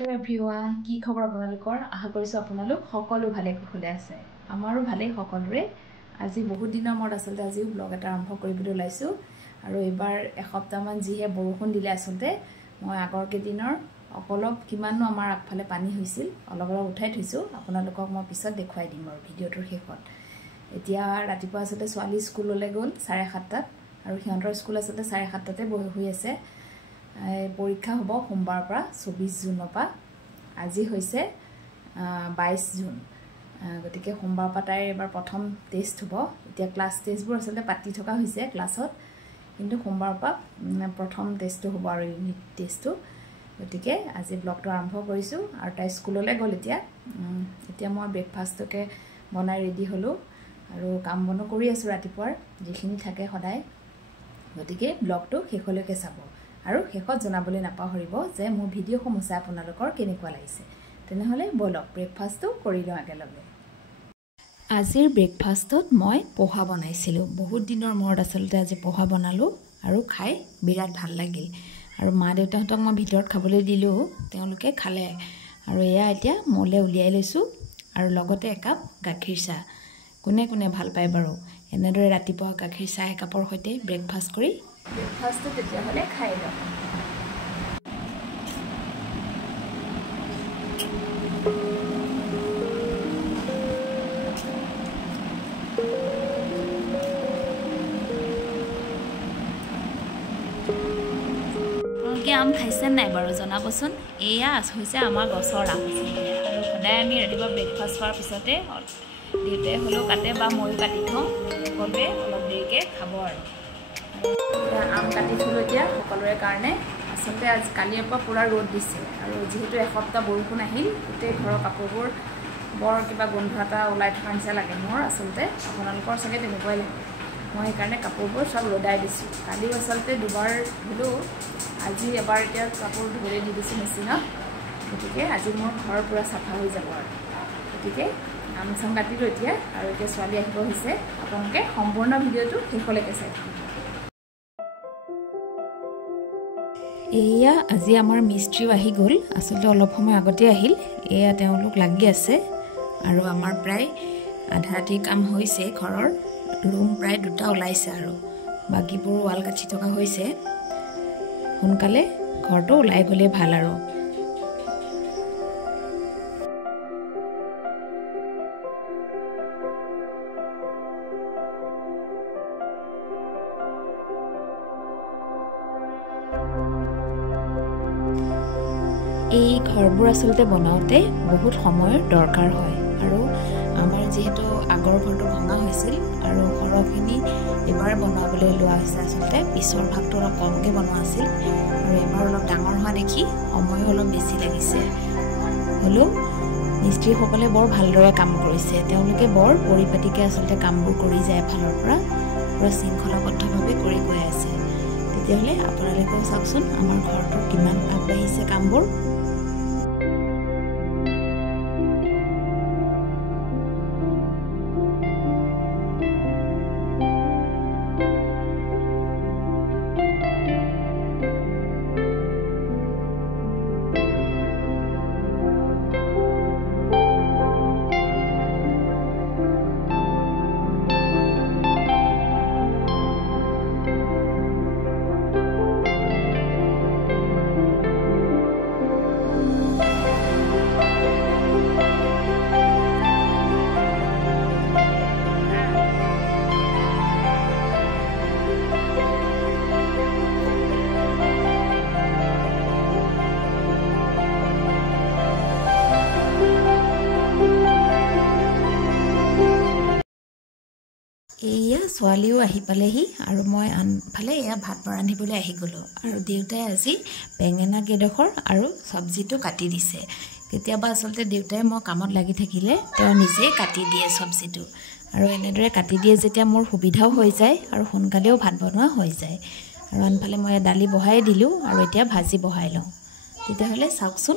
Hello' everyone, কি খবৰ আপোনালোকৰ? আশা কৰিছোঁ আপোনালোক সকলো ভালে কুশলে আছে। আমাৰো ভালেই সকলোৰে। আজি বহুত দিনৰ মূৰত আচলতে আজিও ব্লগ এটা আৰম্ভ কৰিবলৈ ওলাইছোঁ। আৰু এইবাৰ এসপ্তাহমান যিহে বৰষুণ দিলে আচলতে মই আগৰ কেইদিনৰ অলপ কিমানো আমাৰ আগফালে পানী হৈছিল অলপ উঠাই থৈছোঁ। আপোনালোকক মই পিছত দেখুৱাই দিম আৰু ভিডিঅ'টোৰ শেষত। এতিয়া ৰাতিপুৱা আচলতে ছোৱালী স্কুললৈ গ'ল 7:30 আৰু সিহঁতৰ স্কুল আচলতে 7:30 হৈ আছে। পৰীক্ষা হ'ব সোমবাৰৰ পৰা 24 জুনৰ পৰা। আজি হৈছে 22 জুন, গতিকে সোমবাৰৰ পৰা তাইৰ এবাৰ প্ৰথম টেষ্ট হ'ব। এতিয়া ক্লাছ টেষ্টবোৰ আচলতে পাতি থকা হৈছে ক্লাছত, কিন্তু সোমবাৰৰ পৰা প্ৰথম টেষ্টটো হ'ব আৰু ইউনিট টেষ্টটো। গতিকে আজি ব্লগটো আৰম্ভ কৰিছোঁ আৰু তাই স্কুললৈ গ'ল। এতিয়া মই ব্ৰেকফাষ্টকে বনাই ৰেডি হ'লোঁ আৰু কাম বনো কৰি আছোঁ ৰাতিপুৱাৰ যিখিনি থাকে সদায়। গতিকে ব্লগটো শেষলৈকে চাব আৰু শেষত জনাবলৈ নাপাহৰিব যে মোৰ ভিডিঅ'সমূহ চাই আপোনালোকৰ কেনেকুৱা লাগিছে। তেনেহ'লে ব'লক ব্ৰেকফাষ্টটো কৰি লওঁ একেলগে। আজিৰ ব্ৰেকফাষ্টত মই পোহা বনাইছিলোঁ। বহুত দিনৰ মূৰত আচলতে আজি পোহা বনালোঁ আৰু খাই বিৰাট ভাল লাগিল। আৰু মা দেউতাহঁতক মই ভিতৰত খাবলৈ দিলোঁ, তেওঁলোকে খালে। আৰু এয়া এতিয়া মোলৈ উলিয়াই লৈছোঁ আৰু লগতে একাপ গাখীৰ চাহ। কোনে কোনে ভাল পায় বাৰু এনেদৰে ৰাতিপুৱা গাখীৰ চাহ একাপৰ সৈতে ব্ৰেকফাষ্ট কৰি? ব্ৰেকফাষ্টটো তেতিয়াহ'লে খাই লওঁ। আপোনালোকে আম খাইছে নাই বাৰু জনাবচোন। এয়া হৈছে আমাৰ গছৰ আম আৰু সদায় আমি ৰাতিপুৱা ব্ৰেকফাষ্ট কৰাৰ পিছতে দেউতাই হ'লেও কাটে বা ময়ো কাটি থওঁ, সকলোৱে অলপ দেৰিকৈ খাব। আৰু আম কাটি থ'লোঁ এতিয়া সকলোৰে কাৰণে। আচলতে আজি কালিৰ পৰা পূৰা ৰ'দ দিছে আৰু যিহেতু এসপ্তাহ বৰষুণ আহিল, গোটেই ঘৰৰ কাপোৰবোৰ বৰ কিবা গোন্ধ এটা ওলাই থকা নিচিনা লাগে মোৰ। আচলতে আপোনালোকৰ চাগে তেনেকুৱাই লাগে। মই সেইকাৰণে কাপোৰবোৰ চব ৰ'দাই দিছোঁ। কালিও আচলতে দুবাৰ ধুলোঁ, আজি এবাৰ এতিয়া কাপোৰ ধুবলৈ দি দিছোঁ মেচিনত। গতিকে আজি মোৰ ঘৰ পূৰা চাফা হৈ যাব। আৰু গতিকে আম চাম কাটিলোঁ এতিয়া আৰু এতিয়া ছোৱালী আহিব হৈছে। আপোনালোকে সম্পূৰ্ণ ভিডিঅ'টো শেষলৈকে চাই থাকক। এয়া আজি আমাৰ মিস্ত্ৰীও আহি গ'ল, আচলতে অলপ সময় আগতে আহিল। এয়া তেওঁলোক লাগি আছে আৰু আমাৰ প্ৰায় আধা আধি কাম হৈছে। ঘৰৰ ৰুম প্ৰায় 2টা ওলাইছে আৰু বাকীবোৰ ৱাল গাঠি থকা হৈছে। সোনকালে ঘৰটো ওলাই গ'লে ভাল। আৰু এই ঘৰবোৰ আচলতে বনাওঁতে বহুত সময়ৰ দৰকাৰ হয়। আৰু আমাৰ যিহেতু আগৰ ঘৰটো ভঙা হৈছিল আৰু সৰহখিনি এবাৰ বনাবলৈ লোৱা হৈছে। আচলতে পিছৰ ভাগটো অলপ কমকৈ বনোৱা আছিল আৰু এবাৰ অলপ ডাঙৰ হোৱা দেখি সময়ো অলপ বেছি লাগিছে। হ'লেও মিস্ত্ৰীসকলে বৰ ভালদৰে কাম কৰিছে। তেওঁলোকে বৰ পৰিপাটিকৈ আচলতে কামবোৰ কৰি যায়, এফালৰ পৰা পূৰা শৃংখলাবদ্ধভাৱে কৰি গৈ আছে। তেতিয়াহ'লে আপোনালোকেও চাওকচোন আমাৰ ঘৰটোৰ কিমান আগবাঢ়িছে কামবোৰ। এয়া ছোৱালীও আহি পালেহি আৰু মই আনফালে এয়া ভাত ৰান্ধিবলৈ আহি গ'লোঁ। আৰু দেউতাই আজি বেঙেনা কেইডোখৰ আৰু চব্জিটো কাটি দিছে। কেতিয়াবা আচলতে দেউতাই মই কামত লাগি থাকিলে তেওঁ নিজেই কাটি দিয়ে চব্জিটো, আৰু এনেদৰে কাটি দিয়ে যেতিয়া মোৰ সুবিধাও হৈ যায় আৰু সোনকালেও ভাত বনোৱা হৈ যায়। আৰু আনফালে মই দালি বহাই দিলোঁ আৰু এতিয়া ভাজি বহাই লওঁ। তেতিয়াহ'লে চাওকচোন।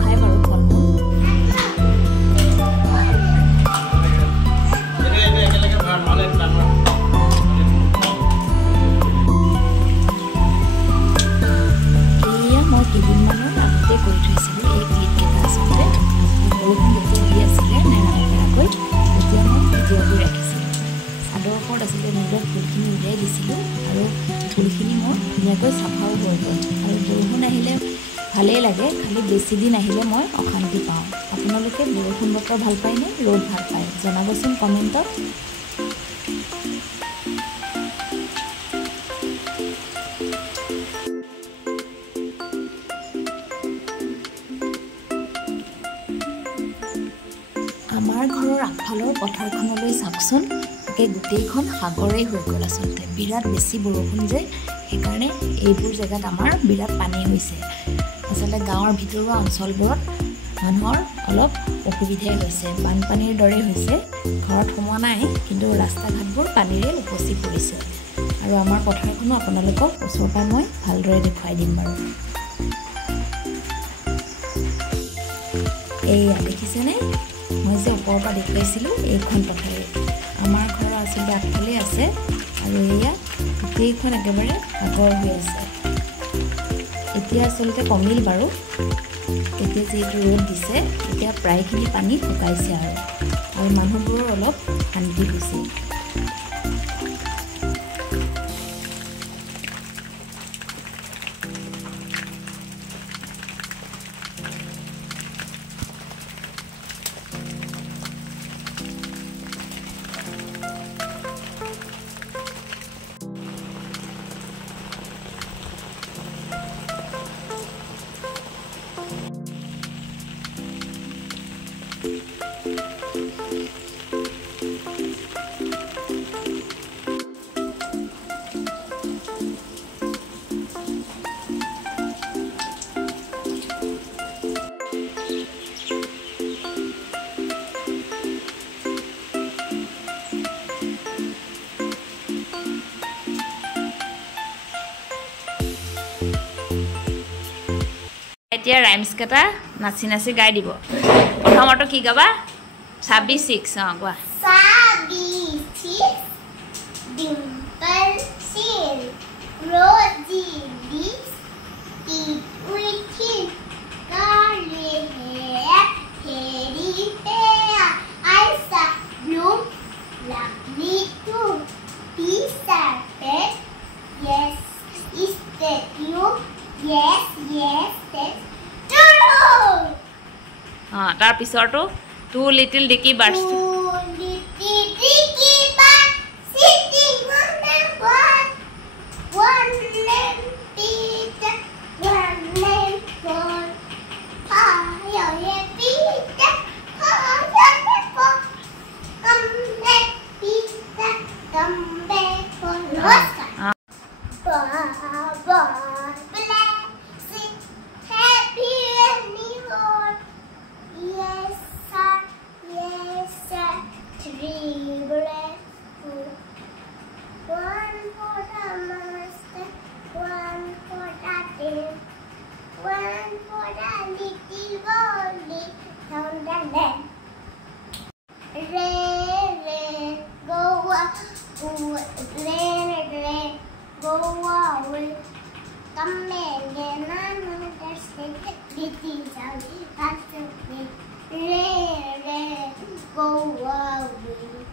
খায় বাৰু ফল মূল এয়া মই কেইদিনমানৰ আগতে কৰি থৈছিলোঁ এই ক্লিপকেইটা আচলতে বৰষুণ যেতিয়া দি আছিলে নেৰানেপেৰাকৈ তেতিয়া মই ভিডিঅ' কৰি ৰাখিছিলোঁ চাদৰ ওপৰত আচলতে নিজৰ ফুলখিনি উলিয়াই দিছিলোঁ আৰু ফুলখিনি মোৰ ধুনীয়াকৈ চাফাও হৈ গ'ল আৰু বৰষুণ আহিলে ভালেই লাগে খালি বেছি দিন আহিলে মই অশান্তি পাওঁ আপোনালোকে বৰষুণ বতৰ ভাল পায়নে ৰ'দ ভাল পায় জনাবচোন কমেণ্টত আমাৰ ঘৰৰ আগফালৰ পথাৰখনলৈ চাওকচোন একে গোটেইখন সাগৰেই হৈ গ'ল আচলতে বিৰাট বেছি বৰষুণ যে সেইকাৰণে এইবোৰ জেগাত আমাৰ বিৰাট পানী হৈছে আচলতে গাঁৱৰ ভিতৰুৱা অঞ্চলবোৰত মানুহৰ অলপ অসুবিধাই হৈছে বানপানীৰ দৰে হৈছে ঘৰত সোমোৱা নাই কিন্তু ৰাস্তা ঘাটবোৰ পানীৰে উপচি পৰিছে আৰু আমাৰ পথাৰখনো আপোনালোকক ওচৰৰ পৰা মই ভালদৰে দেখুৱাই দিম বাৰু এইয়া দেখিছেনে মই যে ওপৰৰ পৰা দেখুৱাইছিলোঁ এইখন পথাৰেই আমাৰ ঘৰৰ আচলতে আগফালে আছে আৰু এয়া গোটেইখন একেবাৰে সাগৰ হৈ আছে এতিয়া আচলতে কমিল বাৰু এতিয়া যিহেতু ৰ'দ দিছে এতিয়া প্ৰায়খিনি পানী শুকাইছে আৰু মানুহবোৰৰ অলপ শান্তি হৈছে এতিয়া ৰাইমছ কেটা নাচি নাচি গাই দিব প্ৰথমটো কি গাবা 26 গোৱা 26 dimple seal rosy lips teeth with chin curly hair hairy hair eyes are blue lovely too peace are pet yes is that you yes that's তাৰ পিছৰটো two little dicky birds sitting on the wall. One name Peter, one name Paul. Fire Peter, fire Paul. Come back Peter, come back Paul. Baba, bless it, happy anymore. Yes sir, three breaths. One for the master, one for the tail, one for the little boy down the lane. Rain, go away, go away. Come again another state, little child, that's the way. Rain, go away.